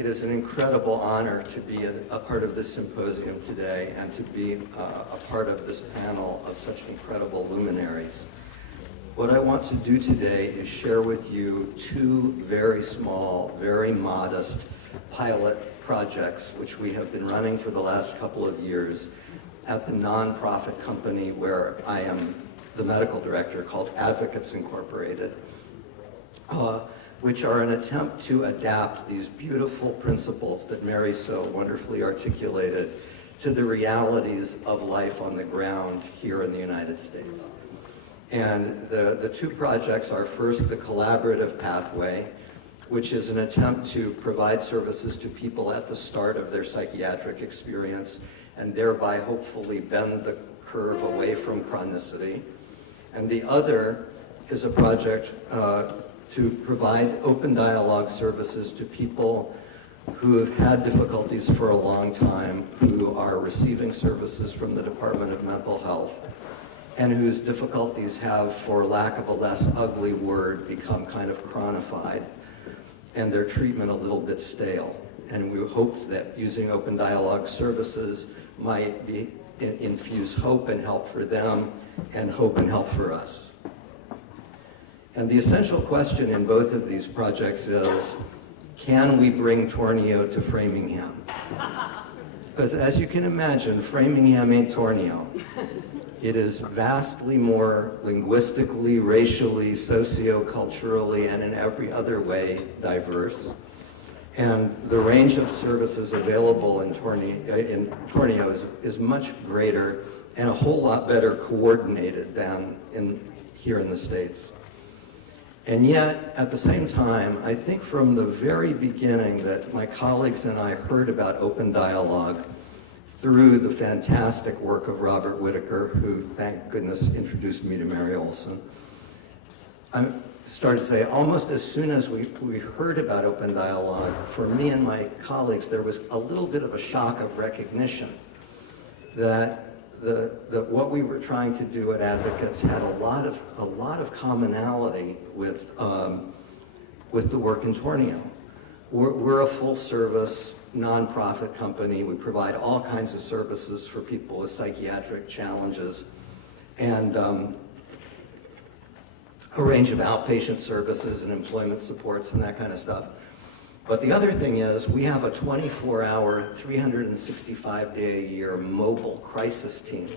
It is an incredible honor to be a part of this symposium today and to be a part of this panel of such incredible luminaries. What I want to do today is share with you two very small, very modest pilot projects which we have been running for the last couple of years at the nonprofit company where I am the medical director, called Advocates Incorporated, which are an attempt to adapt these beautiful principles that Mary so wonderfully articulated to the realities of life on the ground here in the United States. And the two projects are, first, the Collaborative Pathway, which is an attempt to provide services to people at the start of their psychiatric experience and thereby hopefully bend the curve away from chronicity. And the other is a project to provide open dialogue services to people who have had difficulties for a long time, who are receiving services from the Department of Mental Health, and whose difficulties have, for lack of a less ugly word, become kind of chronified, and their treatment a little bit stale. And we hoped that using open dialogue services might infuse hope and help for them, and hope and help for us. And the essential question in both of these projects is, can we bring Tornio to Framingham? Because as you can imagine, Framingham ain't Tornio. It is vastly more linguistically, racially, socio-culturally, and in every other way diverse. And the range of services available in Tornio is much greater and a whole lot better coordinated than here in the States. And yet, at the same time, I think from the very beginning that my colleagues and I heard about open dialogue through the fantastic work of Robert Whitaker, who, thank goodness, introduced me to Mary Olson. I started to say, almost as soon as we heard about open dialogue, for me and my colleagues, there was a little bit of a shock of recognition that what we were trying to do at Advocates had a lot of commonality with the work in Tornio. We're a full-service nonprofit company. We provide all kinds of services for people with psychiatric challenges, and a range of outpatient services and employment supports and that kind of stuff. But the other thing is, we have a 24-hour, 365-day-a-year mobile crisis team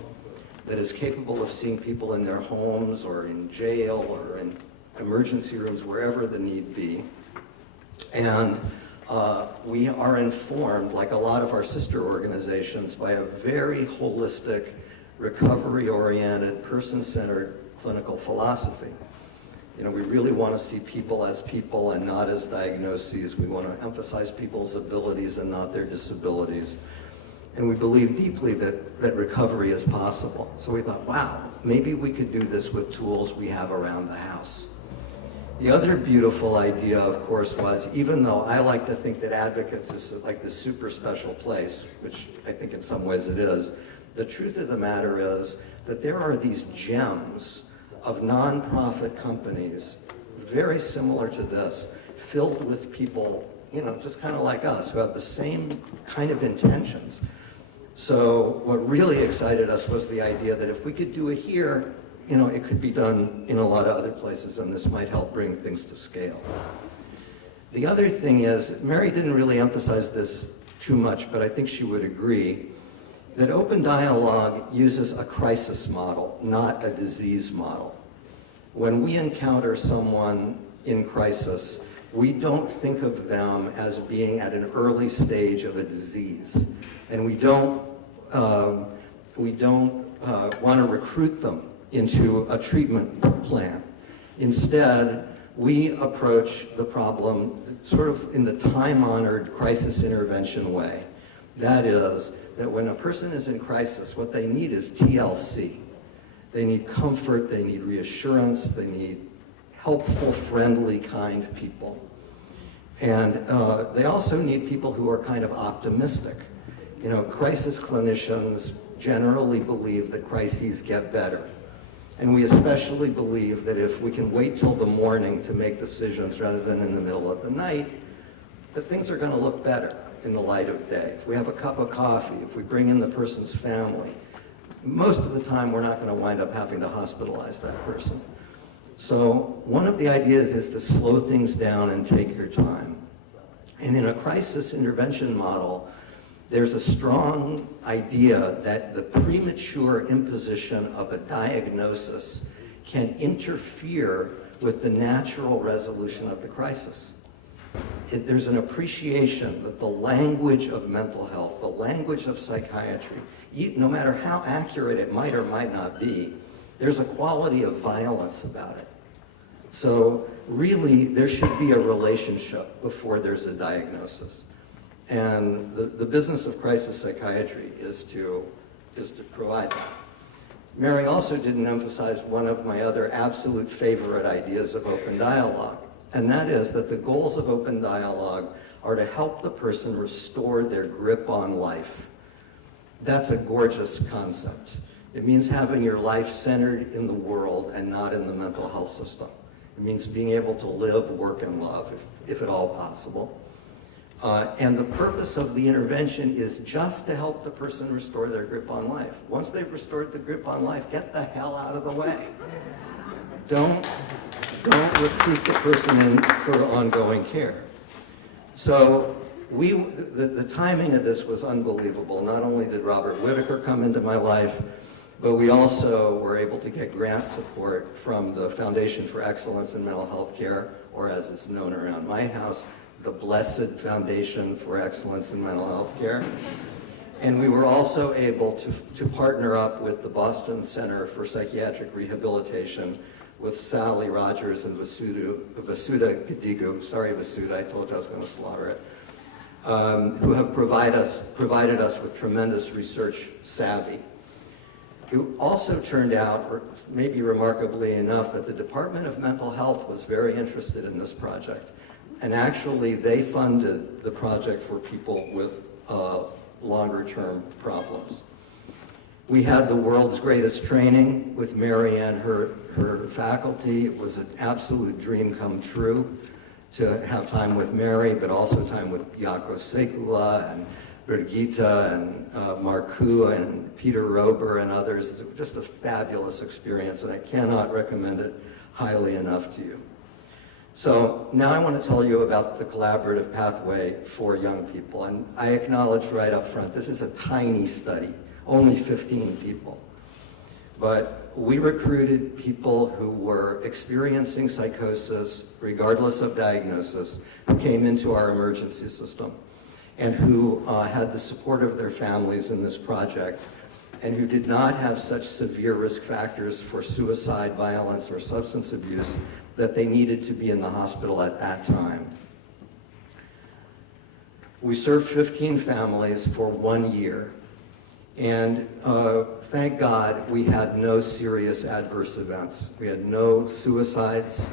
that is capable of seeing people in their homes or in jail or in emergency rooms, wherever the need be. And we are informed, like a lot of our sister organizations, by a very holistic, recovery-oriented, person-centered clinical philosophy. You know, we really want to see people as people and not as diagnoses. We want to emphasize people's abilities and not their disabilities. And we believe deeply that recovery is possible. So we thought, wow, maybe we could do this with tools we have around the house. The other beautiful idea, of course, was, even though I like to think that Advocates is like this super special place, which I think in some ways it is, the truth of the matter is that there are these gems of nonprofit companies, very similar to this, filled with people, you know, just kind of like us, who have the same kind of intentions. So what really excited us was the idea that if we could do it here, you know, it could be done in a lot of other places, and this might help bring things to scale. The other thing is, Mary didn't really emphasize this too much, but I think she would agree, that open dialogue uses a crisis model, not a disease model. When we encounter someone in crisis, we don't think of them as being at an early stage of a disease, and we don't want to recruit them into a treatment plan. Instead, we approach the problem sort of in the time-honored crisis intervention way. That is, that when a person is in crisis, what they need is TLC. They need comfort, they need reassurance, they need helpful, friendly, kind people. And they also need people who are kind of optimistic. You know, crisis clinicians generally believe that crises get better. And we especially believe that if we can wait till the morning to make decisions rather than in the middle of the night, that things are going to look better in the light of day. If we have a cup of coffee, if we bring in the person's family, most of the time we're not going to wind up having to hospitalize that person. So one of the ideas is to slow things down and take your time. And in a crisis intervention model, there's a strong idea that the premature imposition of a diagnosis can interfere with the natural resolution of the crisis. There's an appreciation that the language of mental health, the language of psychiatry, no matter how accurate it might or might not be, there's a quality of violence about it. So really, there should be a relationship before there's a diagnosis. And the business of crisis psychiatry is to provide that. Mary also didn't emphasize one of my other absolute favorite ideas of open dialogue, and that is that the goals of open dialogue are to help the person restore their grip on life. That's a gorgeous concept. It means having your life centered in the world and not in the mental health system. It means being able to live, work, and love, if at all possible. And the purpose of the intervention is just to help the person restore their grip on life. Once they've restored the grip on life, get the hell out of the way. Don't recruit the person in for ongoing care. So the timing of this was unbelievable. Not only did Robert Whitaker come into my life, but we also were able to get grant support from the Foundation for Excellence in Mental Health Care, or as it's known around my house, the Blessed Foundation for Excellence in Mental Health Care. And we were also able to partner up with the Boston Center for Psychiatric Rehabilitation with Sally Rogers and Vasuda Gadigu, sorry Vasuda, I told you I was going to slaughter it, who have provided us with tremendous research savvy. It also turned out, or maybe remarkably enough, that the Department of Mental Health was very interested in this project. And actually, they funded the project for people with longer-term problems. We had the world's greatest training with Mary and her faculty. It was an absolute dream come true to have time with Mary, but also time with Jaakko Sekula and Birgitta and Marku and Peter Rober and others. It was just a fabulous experience, and I cannot recommend it highly enough to you. So now I want to tell you about the collaborative pathway for young people. And I acknowledge right up front, this is a tiny study, only 15 people. But we recruited people who were experiencing psychosis, regardless of diagnosis, who came into our emergency system and who had the support of their families in this project and who did not have such severe risk factors for suicide, violence, or substance abuse that they needed to be in the hospital at that time. We served 15 families for 1 year, and thank God we had no serious adverse events. We had no suicides,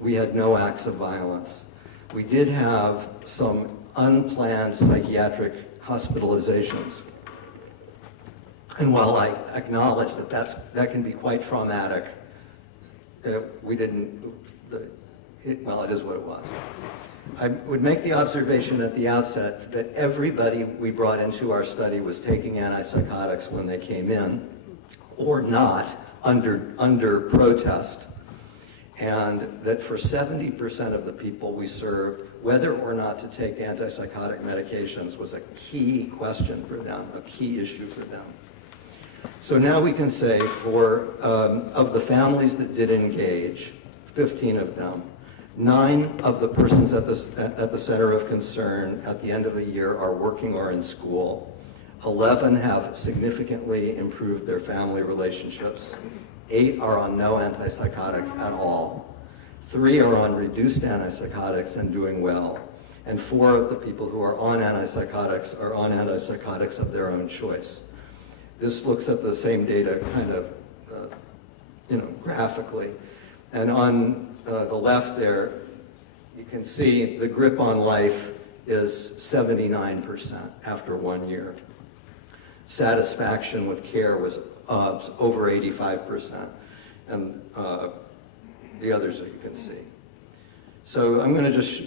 we had no acts of violence. We did have some unplanned psychiatric hospitalizations. And while I acknowledge that that can be quite traumatic, we didn't, well, it is what it was. I would make the observation at the outset that everybody we brought into our study was taking antipsychotics when they came in, or not, under protest. And that for 70% of the people we served, whether or not to take antipsychotic medications was a key question for them, a key issue for them. So now we can say of the families that did engage, 15 of them, 9 of the persons at the center of concern at the end of a year are working or in school. 11 have significantly improved their family relationships. 8 are on no antipsychotics at all. 3 are on reduced antipsychotics and doing well. And 4 of the people who are on antipsychotics are on antipsychotics of their own choice. This looks at the same data kind of, graphically. And on the left there, you can see the grip on life is 79% after 1 year. Satisfaction with care was over 85%, and the others that you can see. So I'm going to just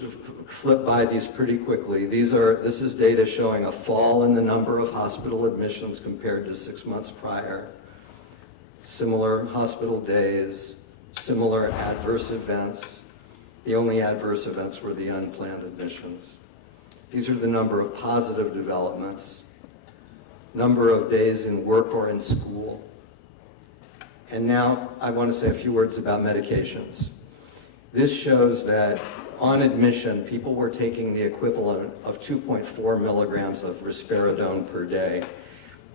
flip by these pretty quickly. This is data showing a fall in the number of hospital admissions compared to 6 months prior. Similar hospital days, similar adverse events. The only adverse events were the unplanned admissions. These are the number of positive developments, number of days in work or in school. And now I want to say a few words about medications. This shows that on admission, people were taking the equivalent of 2.4 milligrams of risperidone per day.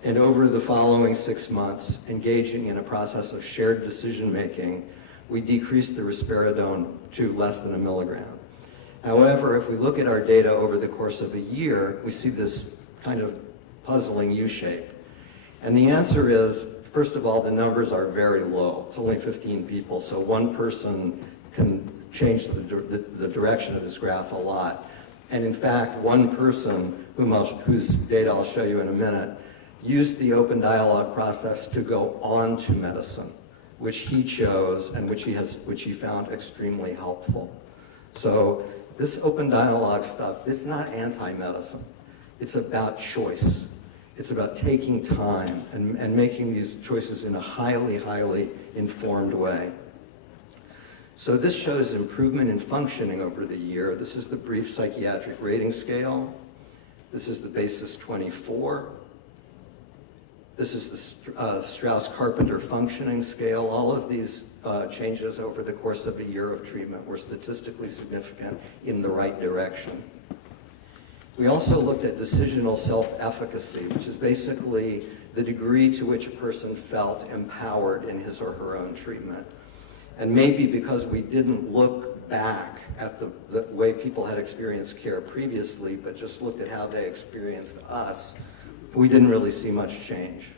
And over the following 6 months, engaging in a process of shared decision-making, we decreased the risperidone to less than 1 milligram. However, if we look at our data over the course of a year, we see this kind of puzzling U-shape. And the answer is, first of all, the numbers are very low. It's only 15 people, so one person can change the direction of this graph a lot. And in fact, one person, whose data I'll show you in a minute, used the open dialogue process to go on to medicine, which he chose and which he found extremely helpful. So this open dialogue stuff, it's not anti-medicine. It's about choice. It's about taking time and making these choices in a highly, highly informed way. So this shows improvement in functioning over the year. This is the brief psychiatric rating scale. This is the basis 24. This is the Strauss-Carpenter functioning scale. All of these changes over the course of a year of treatment were statistically significant in the right direction. We also looked at decisional self-efficacy, which is basically the degree to which a person felt empowered in his or her own treatment. And maybe because we didn't look back at the way people had experienced care previously, but just looked at how they experienced us, we didn't really see much change.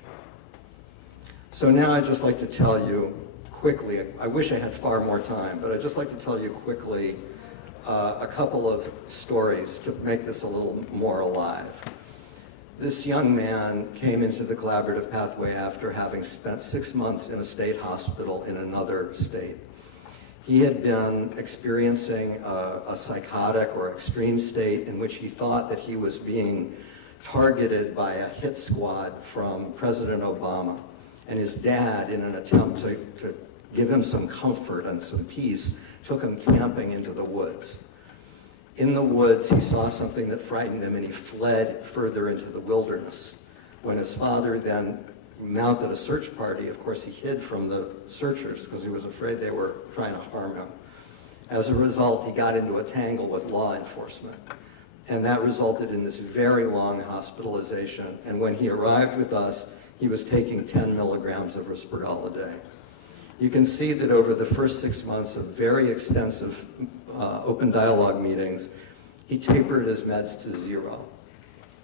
So now I'd just like to tell you quickly, I wish I had far more time, but I'd just like to tell you quickly a couple of stories to make this a little more alive. This young man came into the collaborative pathway after having spent 6 months in a state hospital in another state. He had been experiencing a psychotic or extreme state in which he thought that he was being targeted by a hit squad from President Obama. And his dad, in an attempt to give him some comfort and some peace, took him camping into the woods. In the woods, he saw something that frightened him, and he fled further into the wilderness. When his father then mounted a search party, of course, he hid from the searchers because he was afraid they were trying to harm him. As a result, he got into a tangle with law enforcement. And that resulted in this very long hospitalization. And when he arrived with us, he was taking 10 milligrams of Risperdal a day. You can see that over the first 6 months of very extensive open dialogue meetings, he tapered his meds to 0.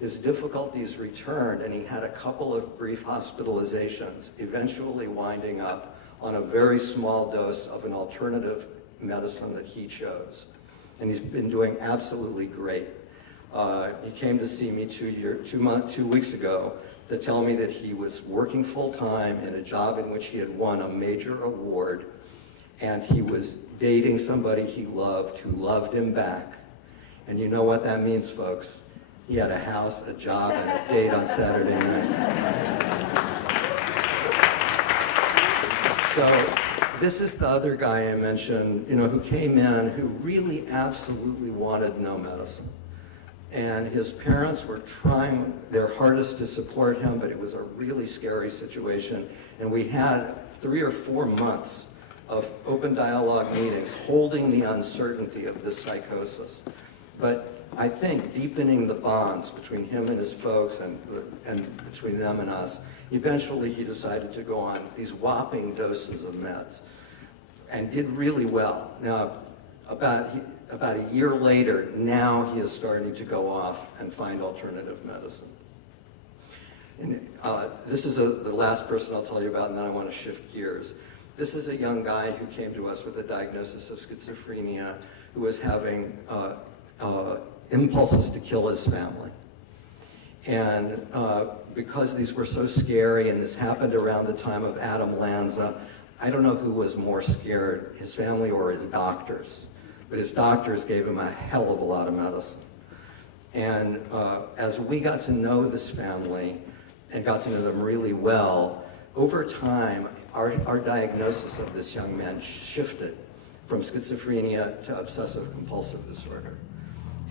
His difficulties returned, and he had a couple of brief hospitalizations, eventually winding up on a very small dose of an alternative medicine that he chose. And he's been doing absolutely great. He came to see me 2 weeks ago to tell me that he was working full-time in a job in which he had won a major award, and he was dating somebody he loved who loved him back. And you know what that means, folks. He had a house, a job, and a date on Saturday night. So this is the other guy I mentioned, who came in who really absolutely wanted no medicine. And his parents were trying their hardest to support him, but it was a really scary situation. And we had 3 or 4 months of open dialogue meetings holding the uncertainty of this psychosis. But I think deepening the bonds between him and his folks and between them and us, eventually he decided to go on these whopping doses of meds and did really well. Now, about a year later, now he is starting to go off and find alternative medicine. And this is the last person I'll tell you about, and then I want to shift gears. This is a young guy who came to us with a diagnosis of schizophrenia, who was having impulses to kill his family. And because these were so scary, and this happened around the time of Adam Lanza, I don't know who was more scared, his family or his doctors. but his doctors gave him a hell of a lot of medicine. And as we got to know this family and got to know them really well, over time, our diagnosis of this young man shifted from schizophrenia to obsessive compulsive disorder.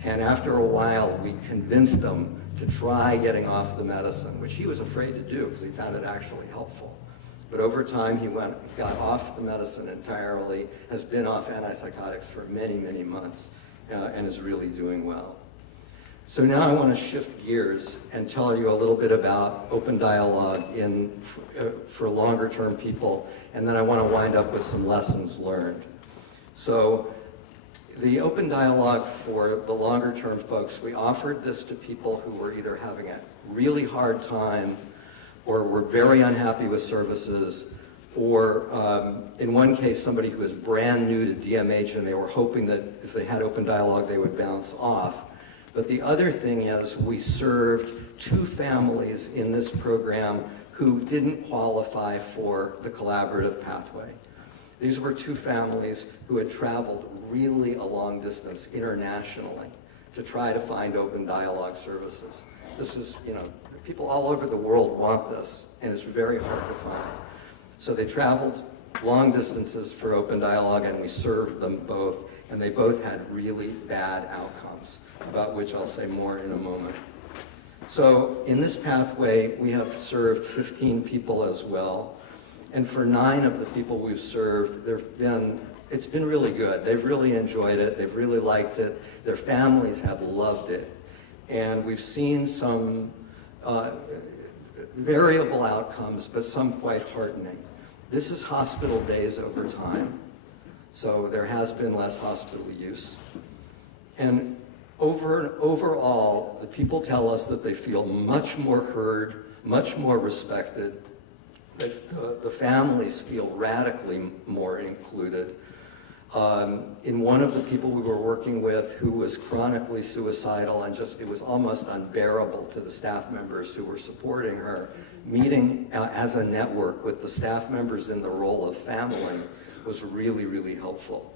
And after a while, we convinced him to try getting off the medicine, which he was afraid to do because he found it actually helpful. But over time, he got off the medicine entirely, has been off antipsychotics for many, many months, and is really doing well. So now I want to shift gears and tell you a little bit about open dialogue for longer term people, and then I want to wind up with some lessons learned. So the open dialogue for the longer term folks, we offered this to people who were either having a really hard time or were very unhappy with services, or in one case, somebody who was brand new to DMH and they were hoping that if they had open dialogue, they would bounce off. But the other thing is we served 2 families in this program who didn't qualify for the collaborative pathway. These were 2 families who had traveled really a long distance internationally to try to find open dialogue services. This is, people all over the world want this, and it's very hard to find. So they traveled long distances for open dialogue, and we served them both, and they both had really bad outcomes, about which I'll say more in a moment. So in this pathway, we have served 15 people as well, and for 9 of the people we've served, it's been really good. They've really enjoyed it, they've really liked it, their families have loved it, and we've seen some variable outcomes, but some quite heartening. This is hospital days over time, so there has been less hospital use. And overall, the people tell us that they feel much more heard, much more respected, that the families feel radically more included. In one of the people we were working with who was chronically suicidal and it was almost unbearable to the staff members who were supporting her, meeting as a network with the staff members in the role of family was really, really helpful.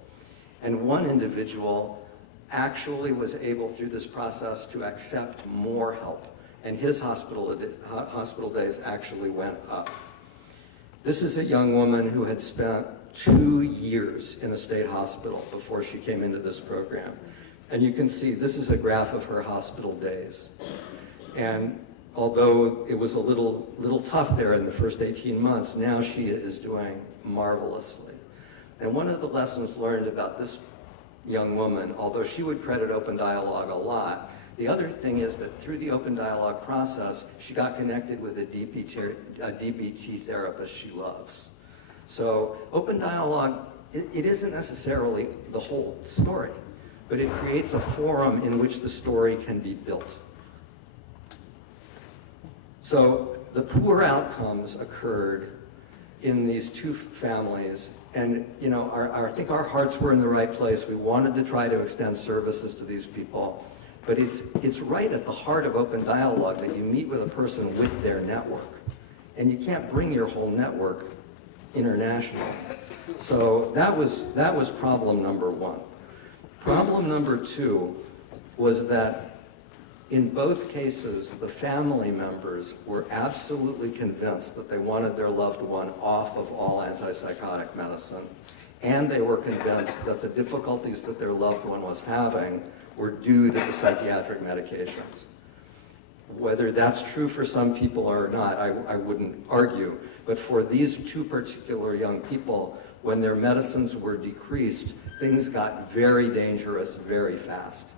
And one individual actually was able through this process to accept more help, and his hospital days actually went up. This is a young woman who had spent 2 years in a state hospital before she came into this program. And you can see, this is a graph of her hospital days. And although it was a little tough there in the first 18 months, now she is doing marvelously. And one of the lessons learned about this young woman, although she would credit open dialogue a lot, the other thing is that through the open dialogue process, she got connected with a DBT therapist she loves. So open dialogue, it isn't necessarily the whole story, but it creates a forum in which the story can be built. So the poor outcomes occurred in these 2 families, and I think our hearts were in the right place. We wanted to try to extend services to these people, but it's right at the heart of open dialogue that you meet with a person with their network, and you can't bring your whole network international. So that was problem number 1. Problem number 2 was that in both cases, the family members were absolutely convinced that they wanted their loved one off of all antipsychotic medicine, and they were convinced that the difficulties that their loved one was having were due to the psychiatric medications. Whether that's true for some people or not, I wouldn't argue, but for these 2 particular young people, when their medicines were decreased, things got very dangerous very fast.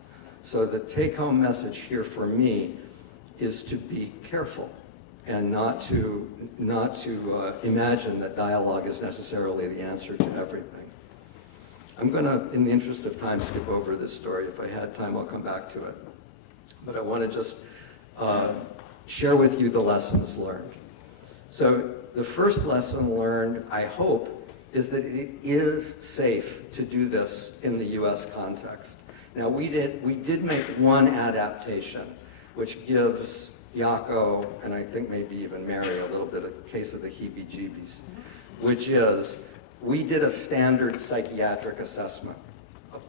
So the take-home message here for me is to be careful and not to imagine that dialogue is necessarily the answer to everything. I'm going to, in the interest of time, skip over this story. If I had time, I'll come back to it. But I want to just share with you the lessons learned. So the first lesson learned, I hope, is that it is safe to do this in the US context. Now we did make one adaptation, which gives Jaco, and I think maybe even Mary, a little bit of a case of the heebie-jeebies, which is, we did a standard psychiatric assessment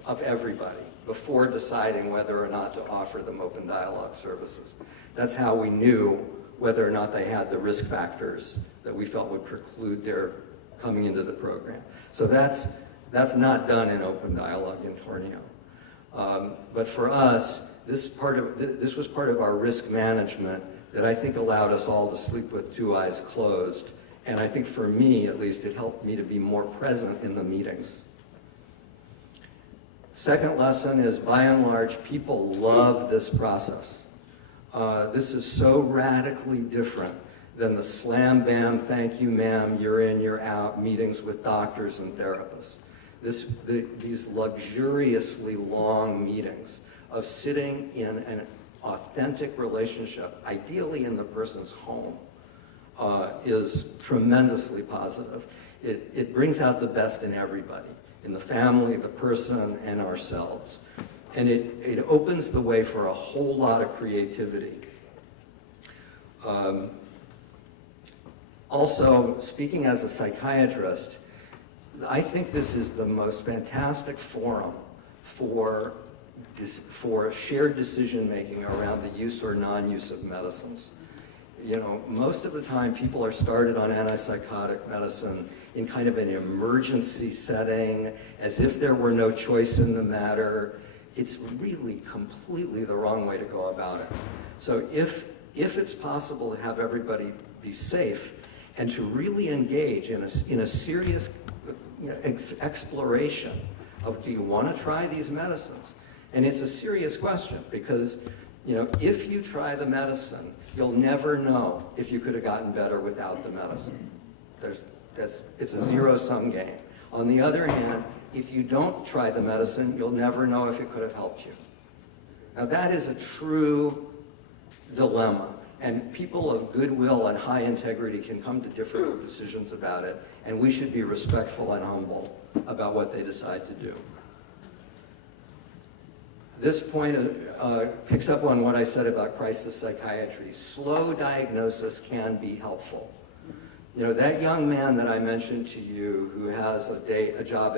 of everybody before deciding whether or not to offer them open dialogue services. That's how we knew whether or not they had the risk factors that we felt would preclude their coming into the program. So that's not done in open dialogue in Tornio. But for us, this was part of our risk management that I think allowed us all to sleep with two eyes closed. And I think for me, at least, it helped me to be more present in the meetings. Second lesson is, by and large, people love this process. This is so radically different than the slam bam, thank you ma'am, you're in, you're out meetings with doctors and therapists. These luxuriously long meetings of sitting in an authentic relationship, ideally in the person's home, is tremendously positive. It brings out the best in everybody, in the family, the person, and ourselves. And it opens the way for a whole lot of creativity. Also, speaking as a psychiatrist, I think this is the most fantastic forum for shared decision-making around the use or non-use of medicines. You know, most of the time people are started on antipsychotic medicine in kind of an emergency setting, as if there were no choice in the matter. It's really completely the wrong way to go about it. So if it's possible to have everybody be safe and to really engage in a serious exploration of, do you want to try these medicines? And it's a serious question, because if you try the medicine, you'll never know if you could have gotten better without the medicine. It's a zero-sum game. On the other hand, if you don't try the medicine, you'll never know if it could have helped you. Now that is a true dilemma, and people of goodwill and high integrity can come to different decisions about it, and we should be respectful and humble about what they decide to do. This point picks up on what I said about crisis psychiatry. Slow diagnosis can be helpful. That young man that I mentioned to you who has a job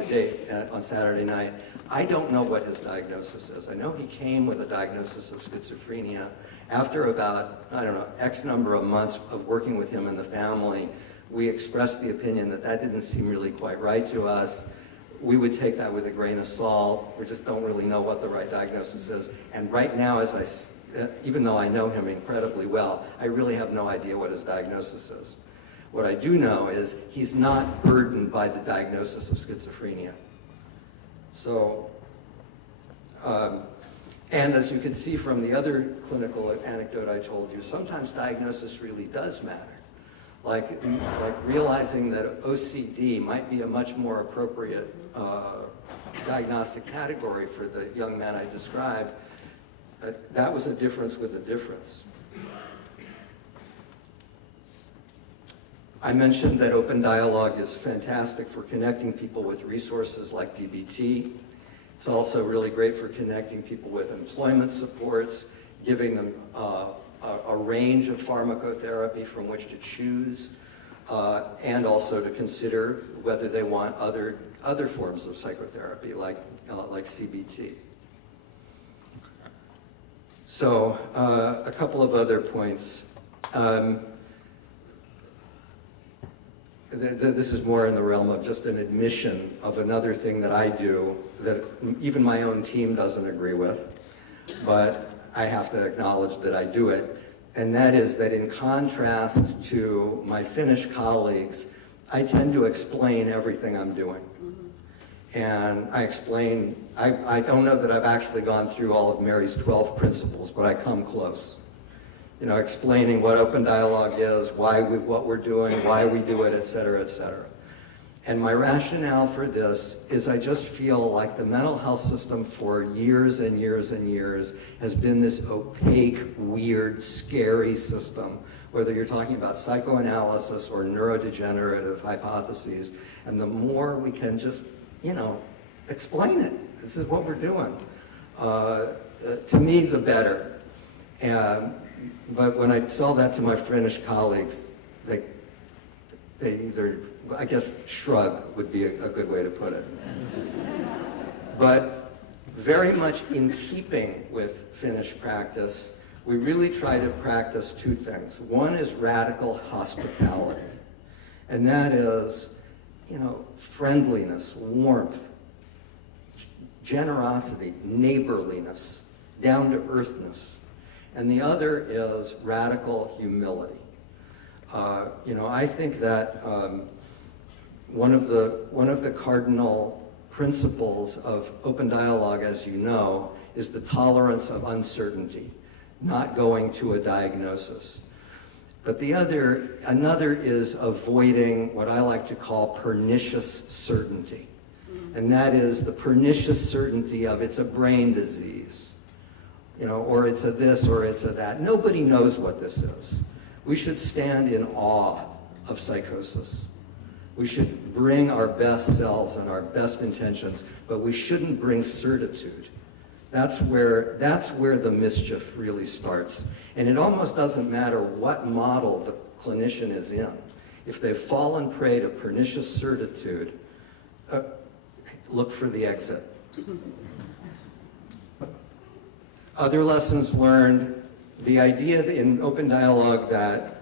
on Saturday night, I don't know what his diagnosis is. I know he came with a diagnosis of schizophrenia. After about, X number of months of working with him and the family, we expressed the opinion that didn't seem really quite right to us. We would take that with a grain of salt. We just don't really know what the right diagnosis is. And right now, even though I know him incredibly well, I really have no idea what his diagnosis is. What I do know is he's not burdened by the diagnosis of schizophrenia. So, and as you can see from the other clinical anecdote I told you, sometimes diagnosis really does matter. Like realizing that OCD might be a much more appropriate diagnostic category for the young man I described. That was a difference with a difference. I mentioned that open dialogue is fantastic for connecting people with resources like DBT. It's also really great for connecting people with employment supports, giving them a range of pharmacotherapy from which to choose, and also to consider whether they want other forms of psychotherapy like CBT. So a couple of other points. This is more in the realm of just an admission of another thing that I do that even my own team doesn't agree with, but I have to acknowledge that I do it. And that is that, in contrast to my Finnish colleagues, I tend to explain everything I'm doing. And I explain, I don't know that I've actually gone through all of Mary's 12 principles, but I come close. Explaining what open dialogue is, what we're doing, why we do it, et cetera, et cetera. And my rationale for this is I just feel like the mental health system for years and years and years has been this opaque, weird, scary system, whether you're talking about psychoanalysis or neurodegenerative hypotheses. And the more we can just, explain it. This is what we're doing. To me, the better. But when I tell that to my Finnish colleagues, they either, I guess, shrug would be a good way to put it. But very much in keeping with Finnish practice, we really try to practice two things. One is radical hospitality, and that is, friendliness, warmth, generosity, neighborliness, down-to-earthness. And the other is radical humility. I think that one of the cardinal principles of open dialogue, as you know, is the tolerance of uncertainty, not going to a diagnosis. But another is avoiding what I like to call pernicious certainty. And that is the pernicious certainty of it's a brain disease, or it's a this or it's a that. Nobody knows what this is. We should stand in awe of psychosis. We should bring our best selves and our best intentions, but we shouldn't bring certitude. That's where the mischief really starts. And it almost doesn't matter what model the clinician is in. If they've fallen prey to pernicious certitude, look for the exit. Other lessons learned, the idea in open dialogue that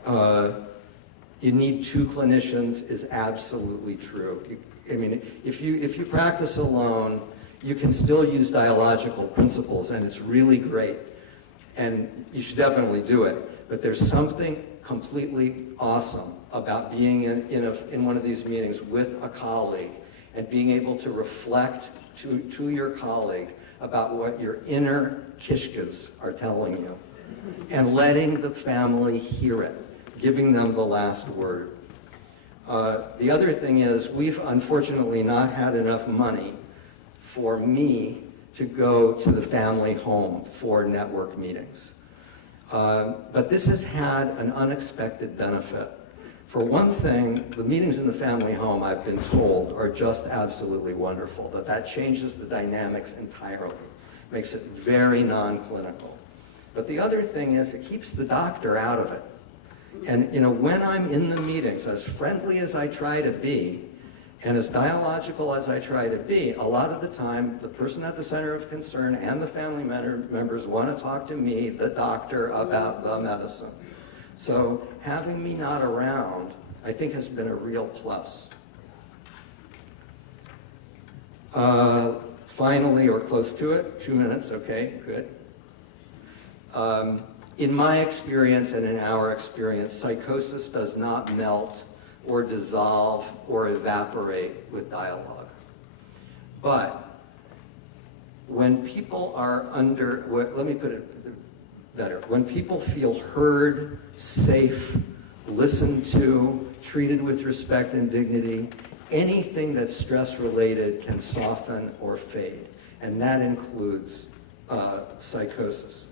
you need two clinicians is absolutely true. If you practice alone, you can still use dialogical principles, and it's really great. And you should definitely do it. But there's something completely awesome about being in one of these meetings with a colleague and being able to reflect to your colleague about what your inner kishkas are telling you and letting the family hear it, giving them the last word. The other thing is we've unfortunately not had enough money for me to go to the family home for network meetings. But this has had an unexpected benefit. For one thing, the meetings in the family home, I've been told, are just absolutely wonderful, that changes the dynamics entirely, makes it very non-clinical. But the other thing is it keeps the doctor out of it. And when I'm in the meetings, as friendly as I try to be, and as dialogical as I try to be, a lot of the time, the person at the center of concern and the family members want to talk to me, the doctor, about the medicine. So having me not around, I think, has been a real plus. Finally, or close to it, 2 minutes, okay, good. In my experience and in our experience, psychosis does not melt or dissolve or evaporate with dialogue. But when people are let me put it better, when people feel heard, safe, listened to, treated with respect and dignity, anything that's stress-related can soften or fade, and that includes psychosis.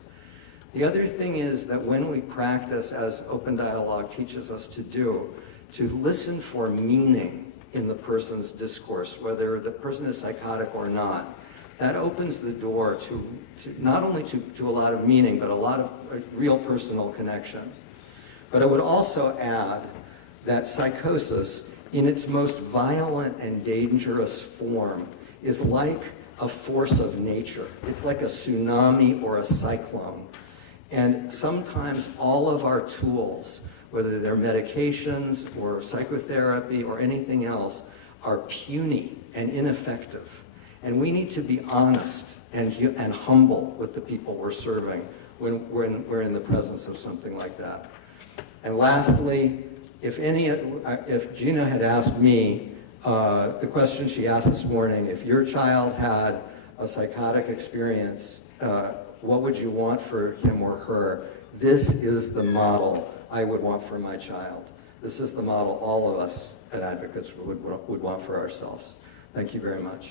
The other thing is that when we practice, as open dialogue teaches us to do, to listen for meaning in the person's discourse, whether the person is psychotic or not, that opens the door to not only to a lot of meaning, but a lot of real personal connection. But I would also add that psychosis, in its most violent and dangerous form, is like a force of nature. It's like a tsunami or a cyclone. And sometimes all of our tools, whether they're medications or psychotherapy or anything else, are puny and ineffective. And we need to be honest and humble with the people we're serving when we're in the presence of something like that. And lastly, if Gina had asked me the question she asked this morning, if your child had a psychotic experience, what would you want for him or her? This is the model I would want for my child. This is the model all of us at Advocates would want for ourselves. Thank you very much.